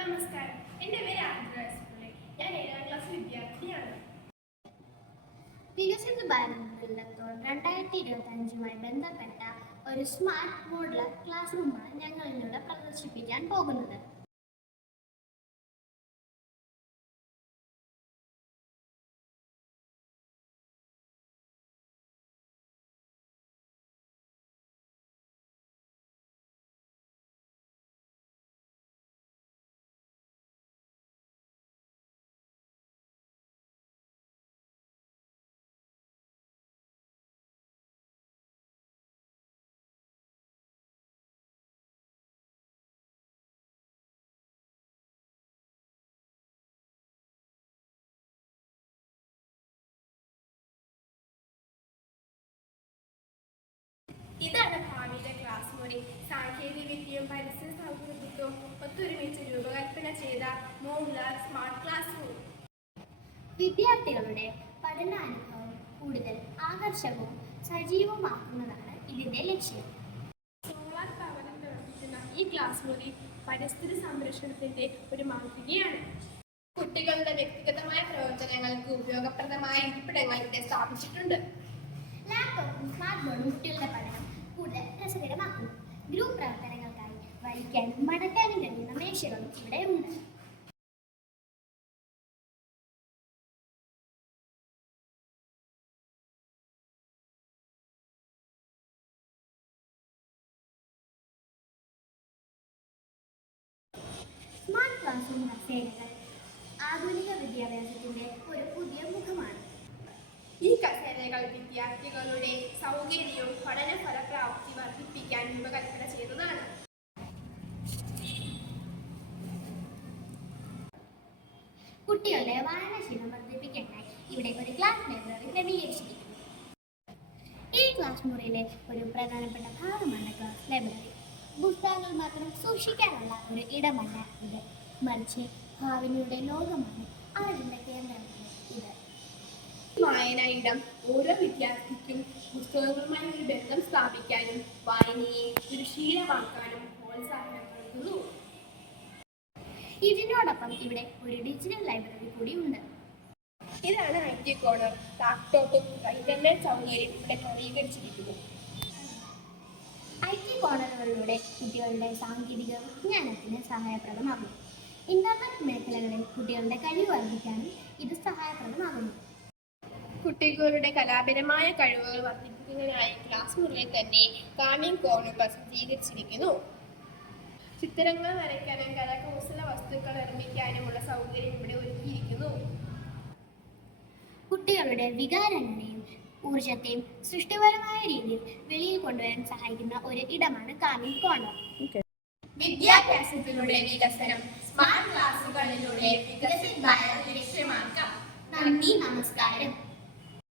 നമസ്കാരം, എൻ്റെ പേര് ആദ്യ. ഞാൻ 7ാം ക്ലാസ് വിദ്യാർത്ഥിയാണ്. വികസിത ഭാരതത്തിൽ 2025 ബന്ധപ്പെട്ട ഒരു സ്മാർട്ട് മോഡുലർ ക്ലാസ് റൂമാണ് ഞങ്ങൾ ഇന്നിവിടെ പ്രദർശിപ്പിക്കാൻ പോകുന്നത്. ഇതാണ് ഭാവിയുടെ ക്ലാസ് മുറി. സാങ്കേതിക വിദ്യയും പരിസ്ഥിതി സൗഹൃദത്വവും ഒത്തൊരുമിച്ച് രൂപകൽപ്പന ചെയ്ത മോഡുലാർ സ്മാർട്ട് ക്ലാസ് റൂം. വിദ്യാർത്ഥികളുടെ പഠനാനുഭവം കൂടുതൽ ആകർഷകവും സജീവമാക്കുന്നതാണ് ഇതിന്റെ ലക്ഷ്യം. സോളാർ പവറിൽ പ്രവർത്തിക്കുന്ന ഈ ക്ലാസ് മുറി പരിസ്ഥിതി സംരക്ഷണത്തിന്റെ ഒരു മാതൃകയാണ്. കുട്ടികളുടെ വ്യക്തിഗതമായ പ്രവർത്തനങ്ങൾക്ക് ഉപയോഗപ്രദമായ ഇരിപ്പിടങ്ങൾ ഇവിടെ സ്ഥാപിച്ചിട്ടുണ്ട്. ലാപ്ടോപ്പും സ്മാർട്ട് ബോർഡും കുട്ടികളുടെ പഠനം കൂടുതൽ രസകരമാക്കുന്നു. ഗ്രൂപ്പ് പ്രവർത്തനങ്ങൾക്കായി വലിക്കാനും മടക്കാനും കഴിയുന്ന മേശകളും ഇവിടെ ഉണ്ട്. സ്മാർട്ട് ക്ലാസ് റൂം കസേരകൾ ആധുനിക വിദ്യാഭ്യാസത്തിന്റെ ഒരു പുതിയ മുഖമാണ്. ഈ കസേരകൾ വിദ്യാർത്ഥികളുടെ സൗകര്യവും പഠന ഫലപ്രാപ്തി വർദ്ധിപ്പിക്കാൻ രൂപകൽപ്പന ചെയ്തതാണ്. കുട്ടികളുടെ വായനാശീലം വർദ്ധിപ്പിക്കാനായി ഇവിടെ ഒരു ക്ലാസ് ലൈബ്രറി ക്രമീകരിച്ചിരിക്കുന്നു. ഈ ക്ലാസ് മുറിയിലെ ഒരു പ്രധാനപ്പെട്ട ഭാഗമാണ് ക്ലാസ് ലൈബ്രറി. പുസ്തകങ്ങൾ മാത്രം സൂക്ഷിക്കാനുള്ള ഒരു ഇടമല്ല ഇത്, മറിച്ച് ഭാവിയുടെ ലോകമാണ് അറിവിന്റെ കേന്ദ്രമാണ് ഇത്. വായന ഇടം ഓരോ വിദ്യാർത്ഥിക്കും പുസ്തകങ്ങളുമായി ഒരു ബന്ധം സ്ഥാപിക്കാനും വായനയെ ഒരു ശീലമാക്കാനും പ്രോത്സാഹനപ്പെടുത്തുന്നു. ഇതിനോടൊപ്പം ഇവിടെ ഒരു ഡിജിറ്റൽ ലൈബ്രറി കൂടി ഉണ്ട്. ഇതാണ് IT കോർണർ. ലാപ്ടോപ്പും ഇന്റർനെറ്റ് സൗകര്യം ഇവിടെ ക്രമീകരിച്ചിരിക്കുന്നു. IT കോർണറുകളിലൂടെ കുട്ടികളുടെ സാങ്കേതിക വിജ്ഞാനത്തിന് സഹായപ്രദമാകുന്നു. ഇന്റർനെറ്റ് മേഖലകളിൽ കുട്ടികളുടെ കഴിവ് വർദ്ധിക്കാനും ഇത് സഹായപ്രദമാകുന്നു. കുട്ടികളുടെ കലാപരമായ കഴിവുകൾ വർദ്ധിപ്പിക്കുന്നതിനായി ക്ലാസ് മുറിയിൽ തന്നെ കാമിംഗ് കോർണറുകൾ സജ്ജീകരിച്ചിരിക്കുന്നു. ചിത്രങ്ങൾ വരയ്ക്കാനും കരകൗശല വസ്തുക്കൾ നിർമ്മിക്കാനുമുള്ള സൗകര്യം ഇവിടെ ഒരുക്കിയിരിക്കുന്നു. കുട്ടികളുടെ വികാരങ്ങളെയും ഊർജത്തെയും സൃഷ്ടിപരമായ രീതിയിൽ വെളിയിൽ കൊണ്ടുവരാൻ സഹായിക്കുന്ന ഒരു ഇടമാണ് കാമിംഗ് കോർണർ. വിദ്യാഭ്യാസത്തിലൂടെ വികസനം സ്മാർട്ട് ക്ലാസുകളിലൂടെ വികസിത ഭാരതം ലക്ഷ്യമാക്കാം. നന്ദി, നമസ്കാരം.